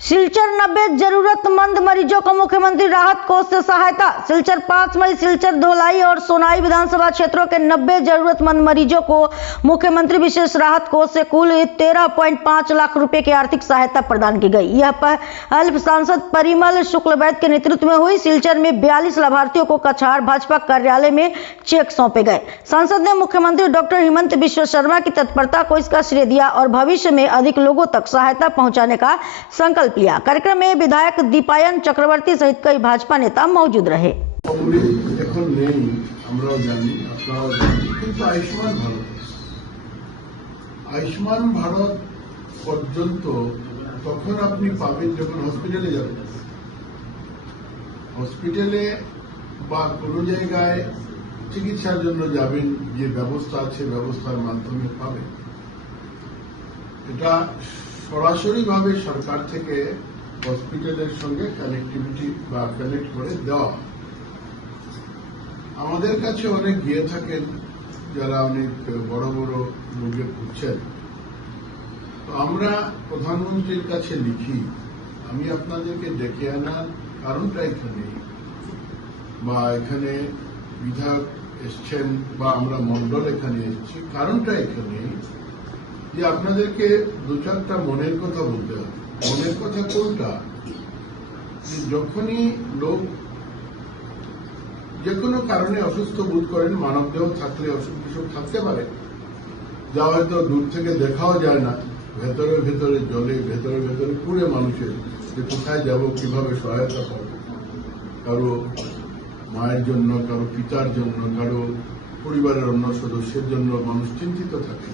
सिलचर 90 जरूरतमंद मरीजों को मुख्यमंत्री राहत कोष से सहायता। सिलचर 5 मई सिलचर, धोलाई और सोनाई विधानसभा क्षेत्रों के 90 जरूरतमंद मरीजों को मुख्यमंत्री विशेष राहत कोष से कुल 13.5 लाख रुपए की आर्थिक सहायता प्रदान की गई। यह पहल सांसद परिमल शुक्लवैद्य के नेतृत्व में हुई। सिलचर में 42 लाभार्थियों को कछार भाजपा कार्यालय में चेक सौंपे गए। सांसद ने मुख्यमंत्री डॉक्टर हिमंत बिश्व शर्मा की तत्परता को इसका श्रेय दिया और भविष्य में अधिक लोगों तक सहायता पहुंचाने का संकल्प लिया। कार्यक्रम में विधायक दीपायन चक्रवर्ती सहित कई भाजपा नेता मौजूद रहे। आयुष्मान भारत पर्यंत तখন আপনি পাবেন যখন হসপিটালে যাবেন। হসপিটালে বা কোনো জায়গায় চিকিৎসার জন্য যাবেন, যে ব্যবস্থা আছে ব্যবস্থার মাধ্যমে পাবেন। এটা সরাসরি ভাবে সরকার থেকে হসপিটালের সঙ্গে কানেক্টিভিটি বা কানেক্ট করে দেওয়া। আমাদের কাছে অনেক গিয়ে থাকেন যারা অনেক বড় বড় রোগে ভুগছেন, তো আমরা প্রধানমন্ত্রীর কাছে লিখি, আমি আপনাদেরকে ডেকে আনার কারণটা এখানে বা এখানে বিধায়ক এসছেন বা আমরা মন্ডল এখানে এসেছি, কারণটা এখানে যে আপনাদেরকে দু চারটা মনের কথা বলতে হবে। মনের কথা কোনটা? যখনই লোক যে কোনো কারণে অসুস্থ বোধ করেন, মানবদেহ থাকলে অসুখ বিসুখ থাকতে পারে, যা হয়তো দূর থেকে দেখাও যায় না, ভেতরে ভেতরে জলে ভেতরে ভেতরে পুরে মানুষের যে কোথায় যাব, কিভাবে সহায়তা পাবো, কারো মায়ের জন্য, কারো পিতার জন্য, কারো পরিবারের অন্য সদস্যের জন্য মানুষ চিন্তিত থাকে।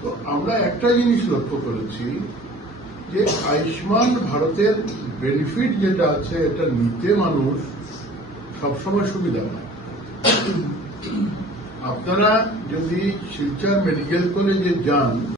তো আমরা একটা জিনিস লক্ষ্য করেছি যে আয়ুষ্মান ভারতের বেনিফিট যেটা আছে এটা নিতে মানুষ সবসময় সুবিধা পায়। আপনারা যদি শিলচর মেডিকেল কলেজে যান,